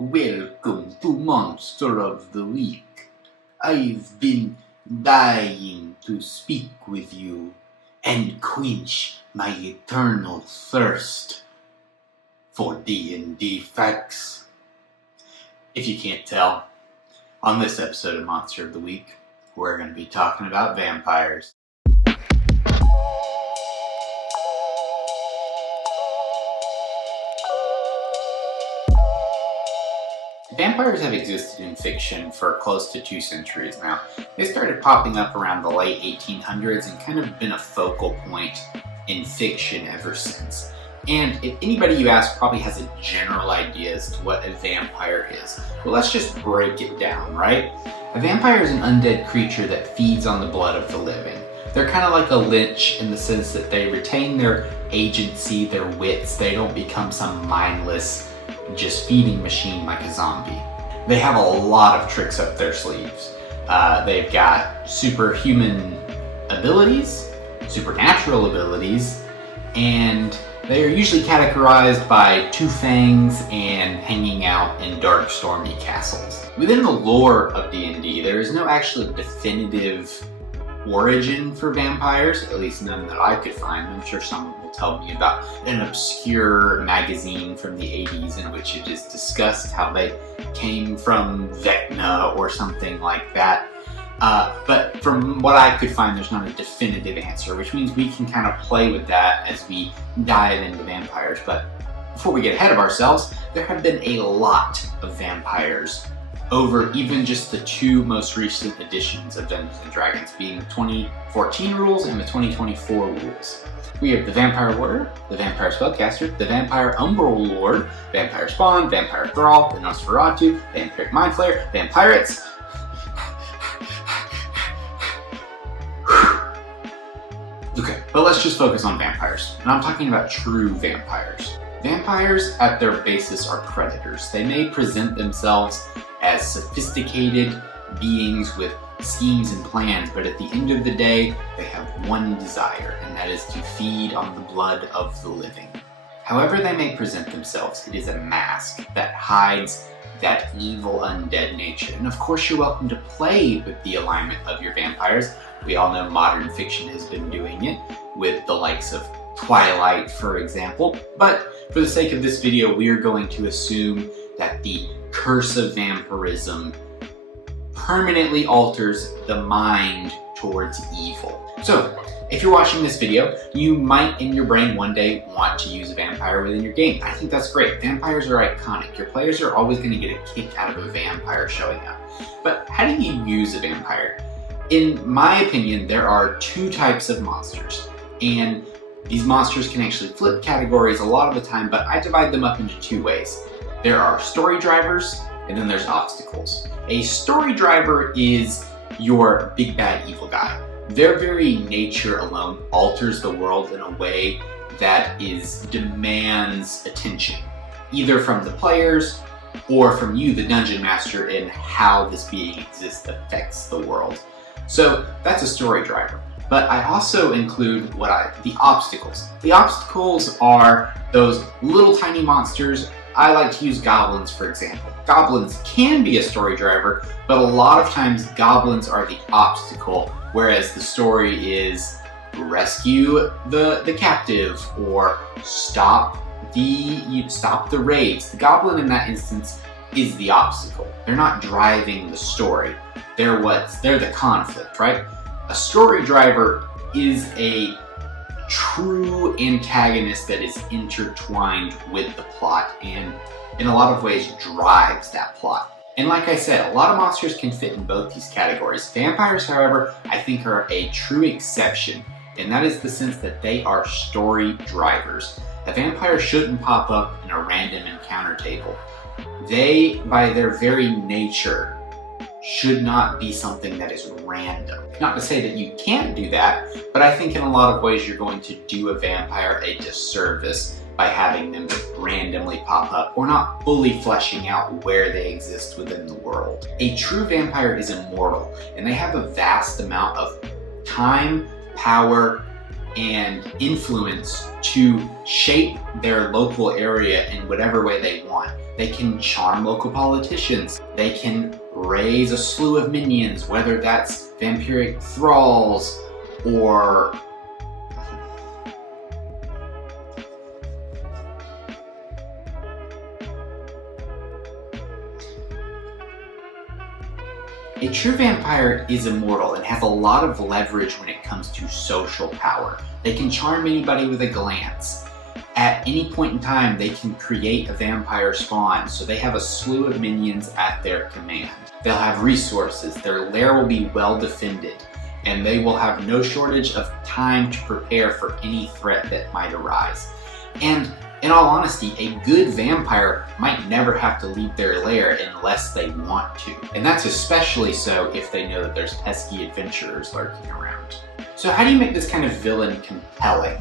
Welcome to Monster of the Week. I've been dying to speak with you and quench my eternal thirst for D&D facts. If you can't tell, on this episode of Monster of the Week, we're going to be talking about vampires. Vampires have existed in fiction for close to 2 centuries now. They started popping up around the late 1800s and kind of been a focal point in fiction ever since. And if anybody you ask probably has a general idea as to what a vampire is. Well, let's just break it down, right? A vampire is an undead creature that feeds on the blood of the living. They're kind of like a lich in the sense that they retain their agency, their wits. They don't become some mindless just feeding machine like a zombie. They have a lot of tricks up their sleeves. They've got superhuman abilities, supernatural abilities, and they are usually categorized by 2 fangs and hanging out in dark, stormy castles. Within the lore of D&D, there is no actually definitive origin for vampires, at least none that I could find. I'm sure someone will tell me about an obscure magazine from the 80s in which it is discussed how they came from Vecna or something like that. But from what I could find, there's not a definitive answer, which means we can kind of play with that as we dive into vampires. But before we get ahead of ourselves, there have been a lot of vampires over even just the 2 most recent editions of Dungeons & Dragons, being the 2014 rules and the 2024 rules. We have the Vampire Warrior, the Vampire Spellcaster, the Vampire Umbral Lord, Vampire Spawn, Vampire Thrall, the Nosferatu, Vampiric Mind Flayer, Vampirates. Okay, but let's just focus on vampires. And I'm talking about true vampires. Vampires at their basis are predators. They may present themselves as sophisticated beings with schemes and plans, but at the end of the day, they have one desire, and that is to feed on the blood of the living. However they may present themselves, it is a mask that hides that evil undead nature. And of course, you're welcome to play with the alignment of your vampires. We all know modern fiction has been doing it with the likes of Twilight, for example. But for the sake of this video, we are going to assume that the curse of vampirism permanently alters the mind towards evil. So, if you're watching this video, you might in your brain one day want to use a vampire within your game. I think that's great. Vampires are iconic. Your players are always going to get a kick out of a vampire showing up. But how do you use a vampire? In my opinion, there are 2 types of monsters, and these monsters can actually flip categories a lot of the time, but I divide them up into 2 ways. There are story drivers, and then there's obstacles. A story driver is your big bad evil guy. Their very nature alone alters the world in a way that demands attention, either from the players or from you, the dungeon master, in how this being exists affects the world. So that's a story driver. But I also include the obstacles. The obstacles are those little tiny monsters. I like to use goblins, for example. Goblins can be a story driver, but a lot of times goblins are the obstacle, whereas the story is rescue the captive or stop the raids. The goblin in that instance is the obstacle. They're not driving the story. They're the conflict, right? A story driver is a true antagonist that is intertwined with the plot and in a lot of ways drives that plot. And like I said, a lot of monsters can fit in both these categories. Vampires, however, I think are a true exception, and that is the sense that they are story drivers. A vampire shouldn't pop up in a random encounter table. They, by their very nature, should not be something that is random. Not to say that you can't do that, but I think in a lot of ways you're going to do a vampire a disservice by having them randomly pop up or not fully fleshing out where they exist within the world. A true vampire is immortal, and they have a vast amount of time, power, and influence to shape their local area in whatever way they want. They can charm local politicians. They can raise a slew of minions, whether that's vampiric thralls or a true vampire is immortal and has a lot of leverage when it comes to social power. They can charm anybody with a glance. At any point in time, they can create a vampire spawn, so they have a slew of minions at their command. They'll have resources, their lair will be well defended, and they will have no shortage of time to prepare for any threat that might arise. And in all honesty, a good vampire might never have to leave their lair unless they want to. And that's especially so if they know that there's pesky adventurers lurking around. So how do you make this kind of villain compelling?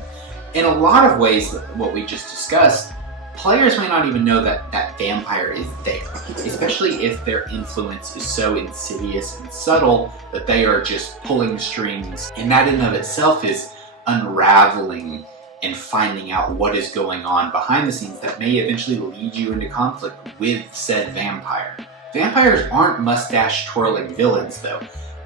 In a lot of ways, what we just discussed, players may not even know that that vampire is there, especially if their influence is so insidious and subtle that they are just pulling strings, and that in and of itself is unraveling and finding out what is going on behind the scenes that may eventually lead you into conflict with said vampire. Vampires aren't mustache-twirling villains, though.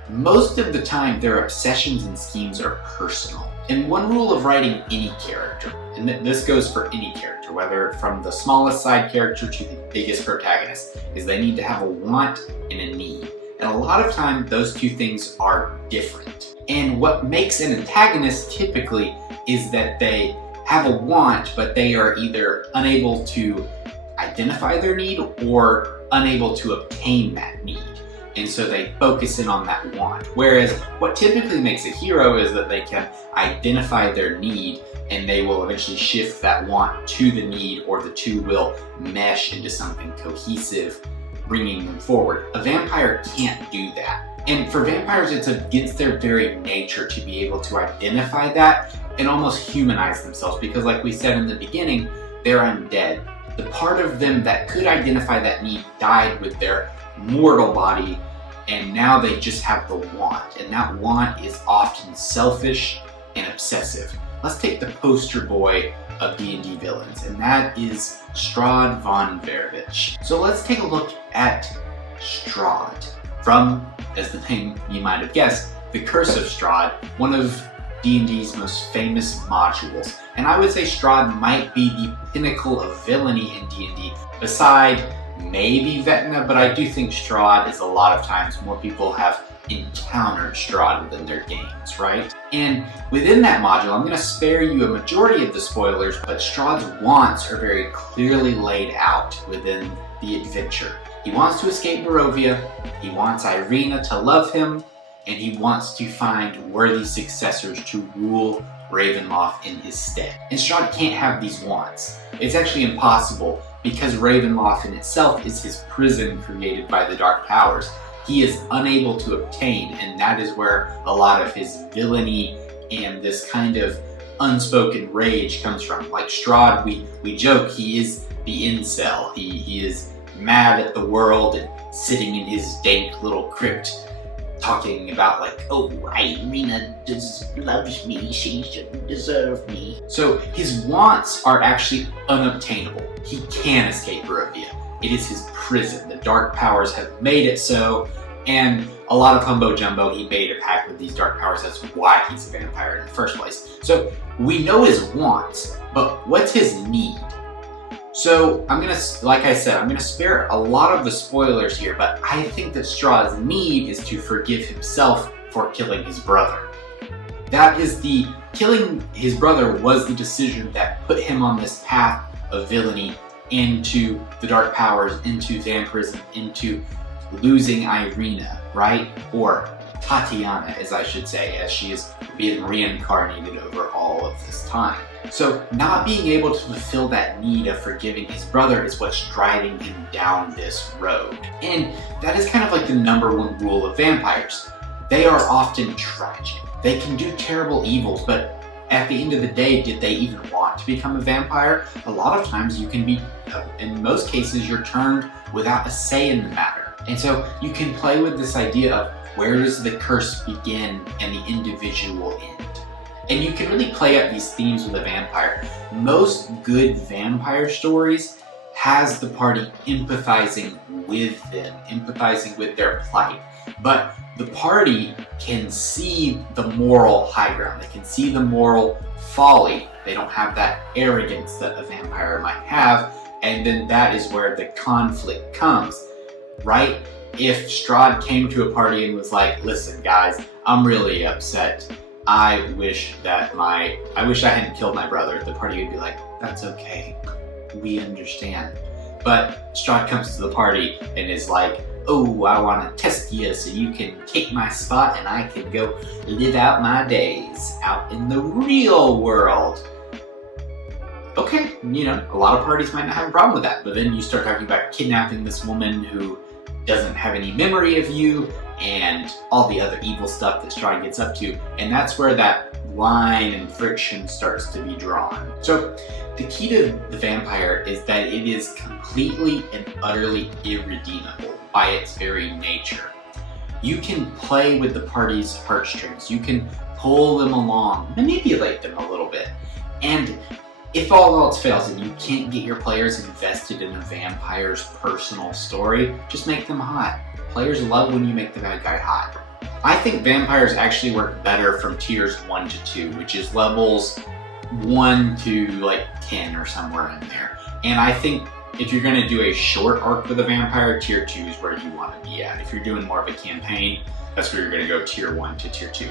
Most of the time, their obsessions and schemes are personal. And one rule of writing any character, and this goes for any character, whether from the smallest side character to the biggest protagonist, is they need to have a want and a need. And a lot of time, those two things are different. And what makes an antagonist typically is that they have a want, but they are either unable to identify their need or unable to obtain that need. And so they focus in on that want. Whereas what typically makes a hero is that they can identify their need and they will eventually shift that want to the need, or the two will mesh into something cohesive, bringing them forward. A vampire can't do that. And for vampires, it's against their very nature to be able to identify that and almost humanize themselves, because like we said in the beginning, they're undead. The part of them that could identify that need died with their mortal body, and now they just have the want, and that want is often selfish and obsessive. Let's take the poster boy of D&D villains, and that is Strahd von Vervich. So let's take a look at Strahd from, as the name you might have guessed, The Curse of Strahd, one of D&D's most famous modules. And I would say Strahd might be the pinnacle of villainy in D&D, beside maybe Vecna, but I do think Strahd is a lot of times more people have encountered Strahd within their games, right? And within that module, I'm going to spare you a majority of the spoilers, but Strahd's wants are very clearly laid out within the adventure. He wants to escape Barovia, he wants Irina to love him, and he wants to find worthy successors to rule Ravenloft in his stead. And Strahd can't have these wants. It's actually impossible, because Ravenloft in itself is his prison created by the Dark Powers. He is unable to obtain, and that is where a lot of his villainy and this kind of unspoken rage comes from. Like Strahd, we joke, he is the incel. He is mad at the world and sitting in his dank little crypt talking about like, oh, Irina loves me, she shouldn't deserve me. So his wants are actually unobtainable. He can escape Barovia. It is his prison. The Dark Powers have made it so, and a lot of humbo jumbo, he made a pact with these Dark Powers. That's why he's a vampire in the first place. So we know his wants, but what's his need? So like I said, I'm gonna spare a lot of the spoilers here, but I think that Strahd's need is to forgive himself for killing his brother. Killing his brother was the decision that put him on this path of villainy into the Dark Powers, into vampirism, into losing Irina, right? Or Tatiana, as I should say, as she is being reincarnated over all of this time. So not being able to fulfill that need of forgiving his brother is what's driving him down this road. And that is kind of like the number one rule of vampires. They are often tragic. They can do terrible evils, but at the end of the day, did they even want to become a vampire? A lot of times you can be, in most cases, you're turned without a say in the matter. And so you can play with this idea of where does the curse begin and the individual end? And you can really play up these themes with a vampire. Most good vampire stories has the party empathizing with them, empathizing with their plight. But the party can see the moral high ground. They can see the moral folly. They don't have that arrogance that a vampire might have. And then that is where the conflict comes, right? If Strahd came to a party and was like, listen guys, I'm really upset. I wish I hadn't killed my brother. The party would be like, that's okay. We understand. But Strahd comes to the party and is like, oh, I want to test you so you can take my spot and I can go live out my days out in the real world. Okay, you know, a lot of parties might not have a problem with that, but then you start talking about kidnapping this woman who doesn't have any memory of you and all the other evil stuff that Strahd gets up to, and that's where that line and friction starts to be drawn. So the key to the vampire is that it is completely and utterly irredeemable by its very nature. You can play with the party's heartstrings, you can pull them along, manipulate them a little bit, and if all else fails and you can't get your players invested in a vampire's personal story, just make them hot. Players love when you make the bad guy hot. I think vampires actually work better from tiers 1 to 2, which is levels 1 to like 10 or somewhere in there. And I think if you're going to do a short arc with a vampire, tier 2 is where you want to be at. If you're doing more of a campaign, that's where you're going to go tier 1 to tier 2.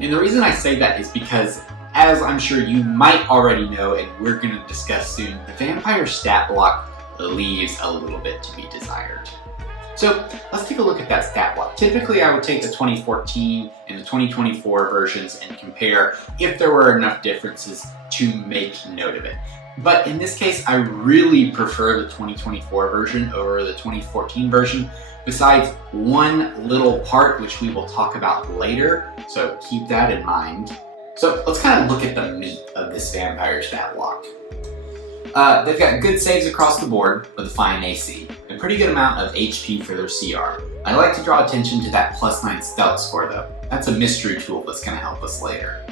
And the reason I say that is because, as I'm sure you might already know, and we're going to discuss soon, the vampire stat block leaves a little bit to be desired. So let's take a look at that stat block. Typically I would take the 2014 and the 2024 versions and compare if there were enough differences to make note of it. But in this case, I really prefer the 2024 version over the 2014 version, besides one little part which we will talk about later, so keep that in mind. So let's kind of look at the meat of this vampire stat block. They've got good saves across the board with a fine AC, a pretty good amount of HP for their CR. I like to draw attention to that +9 stealth score though. That's a mystery tool that's going to help us later.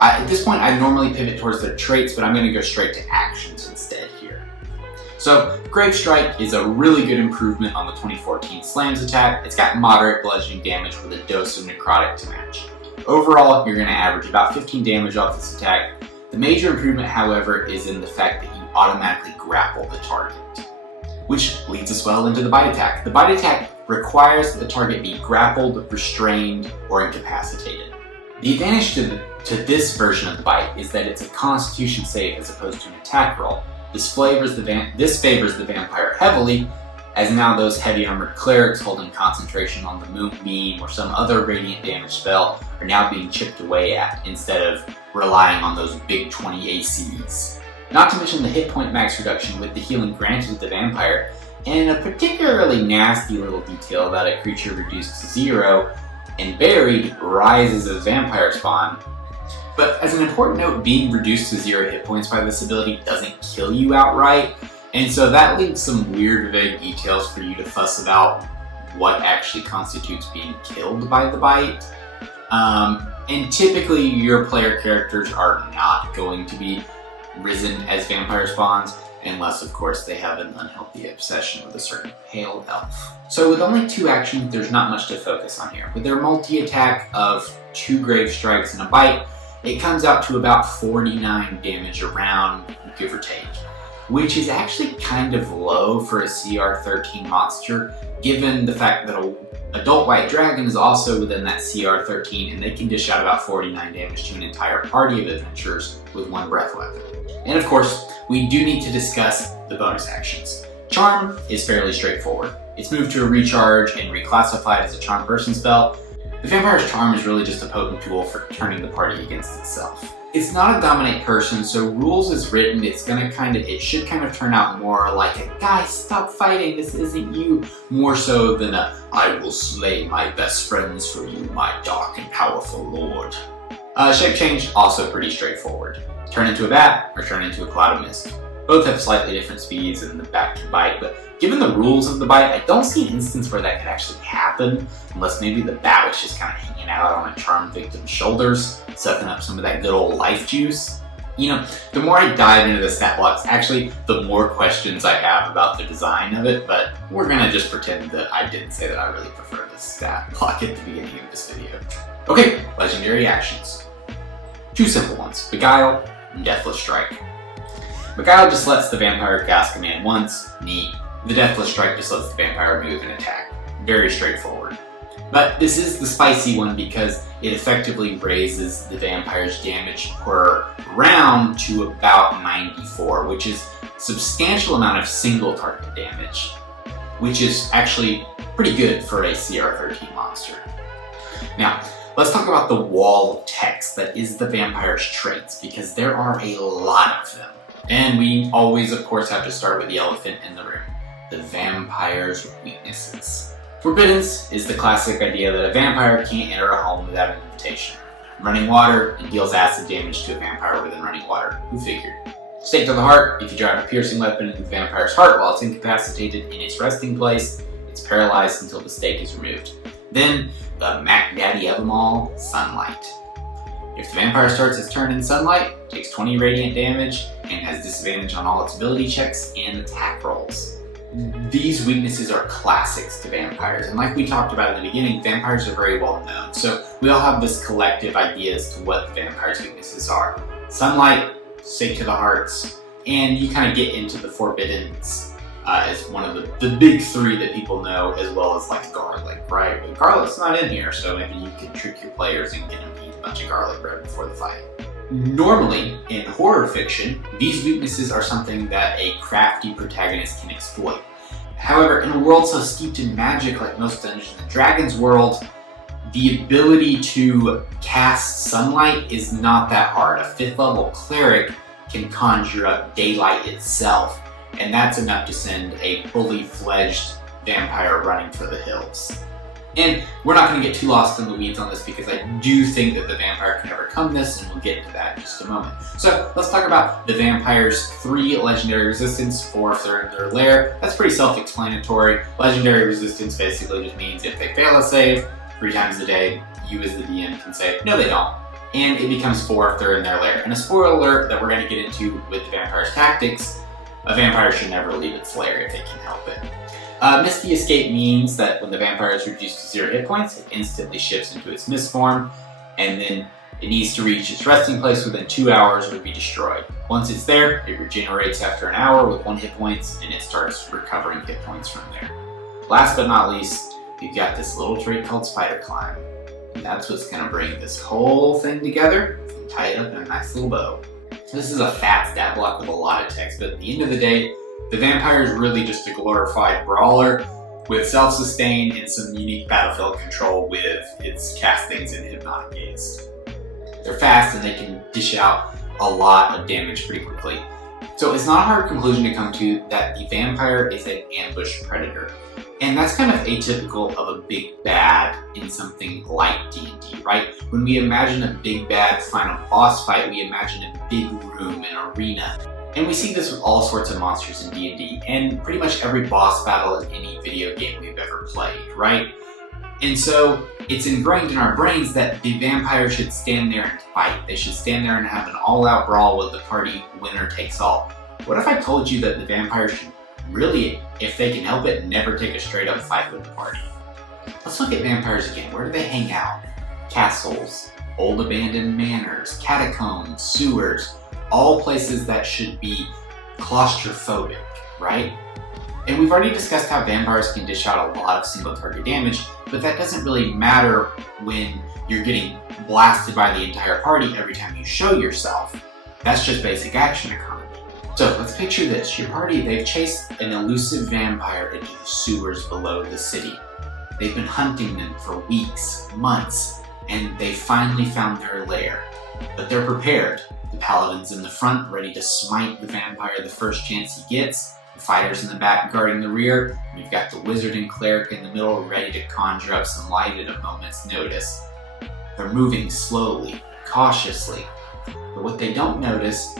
At this point I normally pivot towards their traits, but I'm going to go straight to actions instead here. So Grave Strike is a really good improvement on the 2014 Slams attack. It's got moderate bludgeoning damage with a dose of necrotic to match. Overall, you're going to average about 15 damage off this attack. The major improvement, however, is in the fact that you automatically grapple the target, which leads us well into the bite attack. The bite attack requires that the target be grappled, restrained, or incapacitated. The advantage to this version of the bite is that it's a constitution save as opposed to an attack roll. This favors the vampire heavily, as now those heavy armored clerics holding concentration on the moonbeam or some other radiant damage spell are now being chipped away at, instead of relying on those big 20 ACs. Not to mention the hit point max reduction with the healing granted to the vampire, and a particularly nasty little detail about a creature reduced to 0 and buried rises as vampire spawn. But as an important note, being reduced to 0 hit points by this ability doesn't kill you outright, and so that leaves some weird vague details for you to fuss about what actually constitutes being killed by the bite. And typically your player characters are not going to be risen as vampire spawns, unless of course they have an unhealthy obsession with a certain pale elf. So with only 2 actions, there's not much to focus on here. With their multi-attack of 2 Grave Strikes and a bite, it comes out to about 49 damage a round, give or take, which is actually kind of low for a CR 13 monster, given the fact that an adult white dragon is also within that CR 13 and they can dish out about 49 damage to an entire party of adventurers with 1 breath weapon. And of course, we do need to discuss the bonus actions. Charm is fairly straightforward. It's moved to a recharge and reclassified as a charm person spell. The vampire's charm is really just a potent tool for turning the party against itself. It's not a dominate person, so rules as written, it should kind of turn out more like a guys, stop fighting, this isn't you, more so than a I will slay my best friends for you, my dark and powerful lord. Shape change, also pretty straightforward. Turn into a bat or turn into a cloud of mist. Both have slightly different speeds and the bat can bite, but given the rules of the bite, I don't see an instance where that could actually happen, unless maybe the bat was just kind of hanging out on a charmed victim's shoulders, sucking up some of that good old life juice. The more I dive into the stat blocks, actually, the more questions I have about the design of it, but we're gonna just pretend that I didn't say that I really prefer the stat block at the beginning of this video. Okay, legendary actions. 2 simple ones, Beguile and Deathless Strike. Beguile just lets the vampire cast command once, neat. The Deathless Strike just lets the vampire move and attack. Very straightforward. But this is the spicy one because it effectively raises the vampire's damage per round to about 94, which is a substantial amount of single target damage, which is actually pretty good for a CR13 monster. Now, let's talk about the wall of text that is the vampire's traits, because there are a lot of them. And we always, of course, have to start with the elephant in the room, the vampire's weaknesses. Forbiddance is the classic idea that a vampire can't enter a home without an invitation. Running water, and deals acid damage to a vampire within running water. Who figured? Stake to the heart, if you drive a piercing weapon into the vampire's heart while it's incapacitated in its resting place, it's paralyzed until the stake is removed. Then, the Mac Daddy of them all, sunlight. If the vampire starts its turn in sunlight, takes 20 radiant damage, and has disadvantage on all its ability checks and attack rolls. These weaknesses are classics to vampires, and like we talked about in the beginning, vampires are very well known, so we all have this collective idea as to what the vampire's weaknesses are. Sunlight, stake to the hearts, and you kind of get into the forbiddance as one of the big 3 that people know, as well as like garlic, right? But garlic's not in here, so maybe you can trick your players and get them to eat a bunch of garlic bread before the fight. Normally, in horror fiction, these weaknesses are something that a crafty protagonist can exploit. However, in a world so steeped in magic like most Dungeons & Dragons world, the ability to cast sunlight is not that hard. A 5th level cleric can conjure up daylight itself, and that's enough to send a fully fledged vampire running for the hills. And we're not going to get too lost in the weeds on this because I do think that the vampire can overcome this, and we'll get into that in just a moment. So let's talk about the vampire's 3 legendary resistance, 4 if they're in their lair. That's pretty self-explanatory. Legendary resistance basically just means if they fail a save 3 times a day, you as the DM can say, no they don't. And it becomes 4 if they're in their lair. And a spoiler alert that we're going to get into with the vampire's tactics, a vampire should never leave its lair if they can help it. Misty Escape means that when the vampire is reduced to 0 hit points, it instantly shifts into its mist form, and then it needs to reach its resting place within 2 hours or it would be destroyed. Once it's there, it regenerates after an hour with 1 hit points, and it starts recovering hit points from there. Last but not least, we've got this little trait called Spider Climb, and that's what's going to bring this whole thing together and tie it up in a nice little bow. This is a fat stat block with a lot of text, but at the end of the day, the vampire is really just a glorified brawler with self-sustain and some unique battlefield control with its castings and hypnotic gaze. They're fast and they can dish out a lot of damage pretty quickly. So it's not a hard conclusion to come to that the vampire is an ambush predator. And that's kind of atypical of a big bad in something like D&D, right? When we imagine a big bad final boss fight, we imagine a big room, an arena. And we see this with all sorts of monsters in D&D, and pretty much every boss battle in any video game we've ever played, right? And so it's ingrained in our brains that the vampire should stand there and fight. They should stand there and have an all-out brawl with the party winner takes all. What if I told you that the vampire should really, if they can help it, never take a straight-up fight with the party? Let's look at vampires again. Where do they hang out? Castles, old abandoned manors, catacombs, sewers, all places that should be claustrophobic, right? And we've already discussed how vampires can dish out a lot of single target damage, but that doesn't really matter when you're getting blasted by the entire party every time you show yourself. That's just basic action economy. So let's picture this. Your party, they've chased an elusive vampire into the sewers below the city. They've been hunting them for weeks, months, and they finally found their lair. But they're prepared. The paladin's in the front, ready to smite the vampire the first chance he gets. The fighters in the back guarding the rear. And you've got the wizard and cleric in the middle, ready to conjure up some light at a moment's notice. They're moving slowly, cautiously. But what they don't notice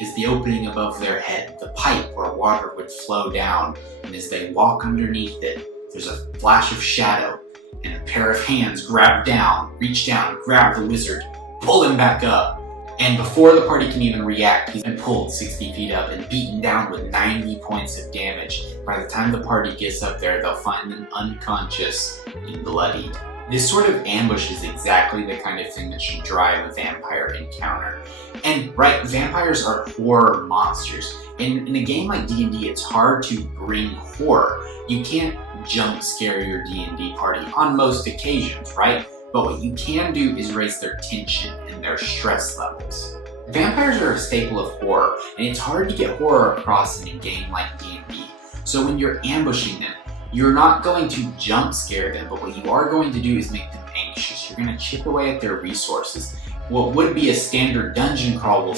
is the opening above their head, the pipe where water would flow down. And as they walk underneath it, there's a flash of shadow, and a pair of hands grab down, reach down, grab the wizard, pull him back up. And before the party can even react, he's been pulled 60 feet up and beaten down with 90 points of damage. By the time the party gets up there, they'll find him unconscious and bloodied. This sort of ambush is exactly the kind of thing that should drive a vampire encounter. And right, vampires are horror monsters. And in a game like D&D, it's hard to bring horror. You can't jump scare your D&D party on most occasions, right? But what you can do is raise their tension and their stress levels. Vampires are a staple of horror, and it's hard to get horror across in a game like D&D. So when you're ambushing them, you're not going to jump scare them, but what you are going to do is make them anxious. You're going to chip away at their resources. What would be a standard dungeon crawl will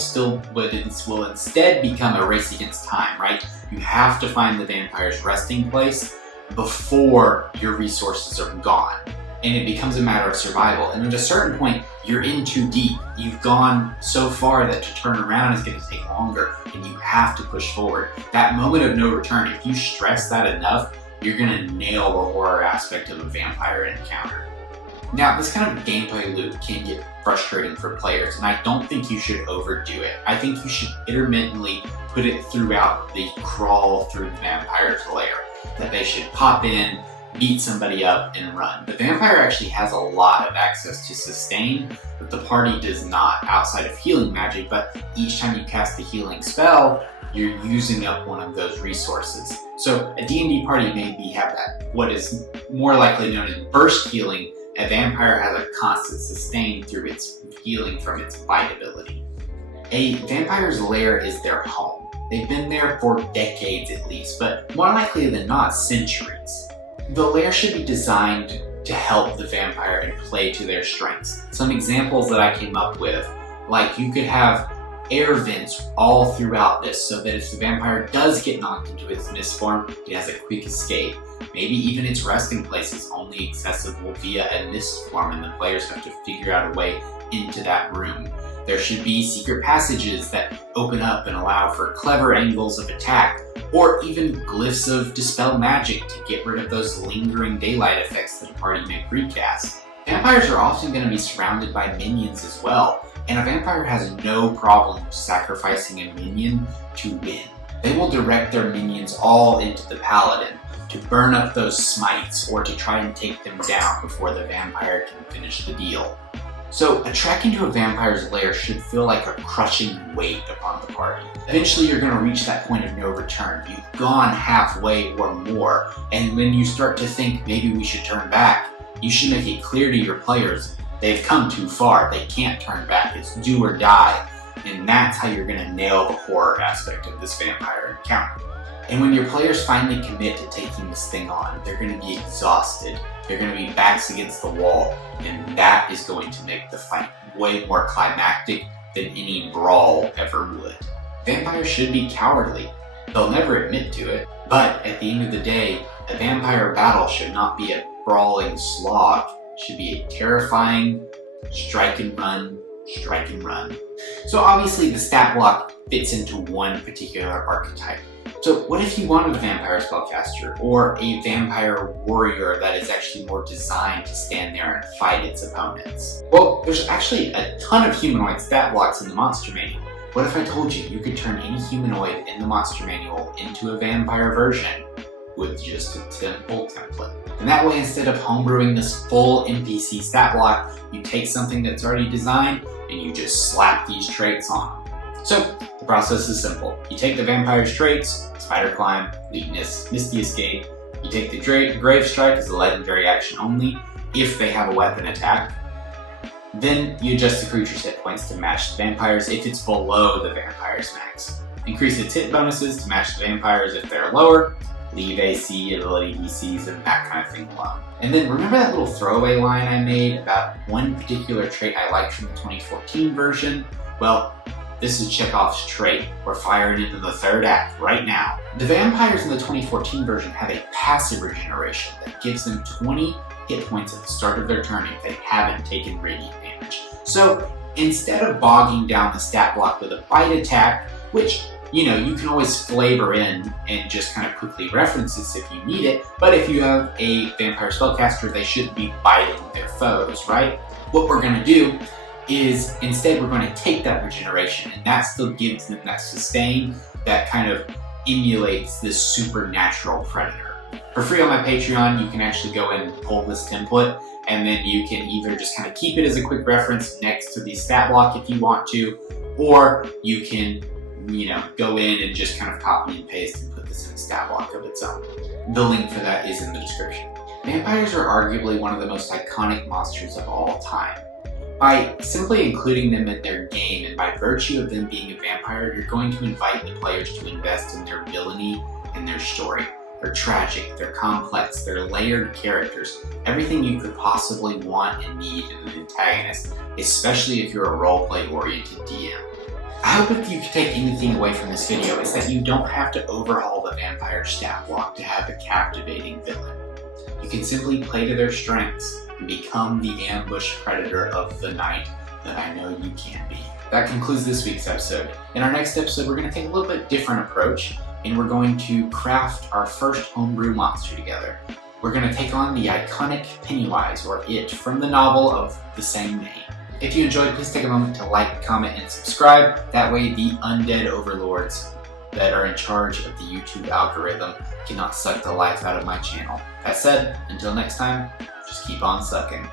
instead become a race against time, right? You have to find the vampire's resting place before your resources are gone. And it becomes a matter of survival. And at a certain point, you're in too deep. You've gone so far that to turn around is going to take longer, and you have to push forward. That moment of no return, if you stress that enough, you're going to nail the horror aspect of a vampire encounter. Now, this kind of gameplay loop can get frustrating for players, and I don't think you should overdo it. I think you should intermittently put it throughout the crawl through the vampire's lair. That they should pop in, beat somebody up, and run. The vampire actually has a lot of access to sustain, but the party does not, outside of healing magic, but each time you cast the healing spell, you're using up one of those resources. So a D&D party maybe have that, what is more likely known as burst healing. A vampire has a constant sustain through its healing from its bite ability. A vampire's lair is their home. They've been there for decades at least, but more likely than not, centuries. The lair should be designed to help the vampire and play to their strengths. Some examples that I came up with, like you could have air vents all throughout this so that if the vampire does get knocked into its mist form, it has a quick escape. Maybe even its resting place is only accessible via a mist form and the players have to figure out a way into that room. There should be secret passages that open up and allow for clever angles of attack, or even glyphs of dispel magic to get rid of those lingering daylight effects that a party may precast. Vampires are often going to be surrounded by minions as well, and a vampire has no problem sacrificing a minion to win. They will direct their minions all into the paladin to burn up those smites or to try and take them down before the vampire can finish the deal. So a trek into a vampire's lair should feel like a crushing weight upon the party. Eventually you're going to reach that point of no return. You've gone halfway or more, and when you start to think maybe we should turn back, you should make it clear to your players they've come too far. They can't turn back. It's do or die. And that's how you're going to nail the horror aspect of this vampire encounter. And when your players finally commit to taking this thing on, they're going to be exhausted. They're going to be backs against the wall, and that is going to make the fight way more climactic than any brawl ever would. Vampires should be cowardly. They'll never admit to it, but at the end of the day, a vampire battle should not be a brawling slog. It should be a terrifying strike and run, strike and run. So obviously the stat block fits into one particular archetype. So what if you wanted a vampire spellcaster or a vampire warrior that is actually more designed to stand there and fight its opponents? Well, there's actually a ton of humanoid stat blocks in the monster manual. What if I told you you could turn any humanoid in the monster manual into a vampire version with just a simple template? And that way, instead of homebrewing this full NPC stat block, you take something that's already designed and you just slap these traits on them. So the process is simple. You take the vampire's traits, spider climb, weakness, misty escape. You take the grave strike as a legendary action only if they have a weapon attack. Then you adjust the creature's hit points to match the vampires if it's below the vampire's max. Increase its hit bonuses to match the vampires if they're lower. Leave AC, ability DCs, and that kind of thing alone. And then remember that little throwaway line I made about one particular trait I liked from the 2014 version? Well, this is Chekhov's trait. We're firing into the third act right now. The vampires in the 2014 version have a passive regeneration that gives them 20 hit points at the start of their turn if they haven't taken radiant damage. So instead of bogging down the stat block with a bite attack, which you can always flavor in and just kind of quickly reference this if you need it, but if you have a vampire spellcaster, they shouldn't be biting their foes, right? What we're going to do is instead we're going to take that regeneration, and that still gives them that sustain that kind of emulates this supernatural predator. For free on my Patreon, you can actually go and pull this template, and then you can either just kind of keep it as a quick reference next to the stat block if you want to, or you can, go in and just kind of copy and paste and put this in a stat block of its own. The link for that is in the description. Vampires are arguably one of the most iconic monsters of all time. By simply including them in their game, and by virtue of them being a vampire, you're going to invite the players to invest in their villainy and their story. They're tragic, they're complex, they're layered characters, everything you could possibly want and need in an antagonist, especially if you're a roleplay oriented DM. I hope if you could take anything away from this video, is that you don't have to overhaul the vampire stat block to have a captivating villain. You can simply play to their strengths and become the ambush predator of the night that I know you can be. That concludes this week's episode. In our next episode, we're going to take a little bit different approach, and we're going to craft our first homebrew monster together. We're going to take on the iconic Pennywise, or It, from the novel of the same name. If you enjoyed, please take a moment to like, comment, and subscribe. That way the undead overlords that are in charge of the YouTube algorithm cannot suck the life out of my channel. That said, until next time, just keep on sucking.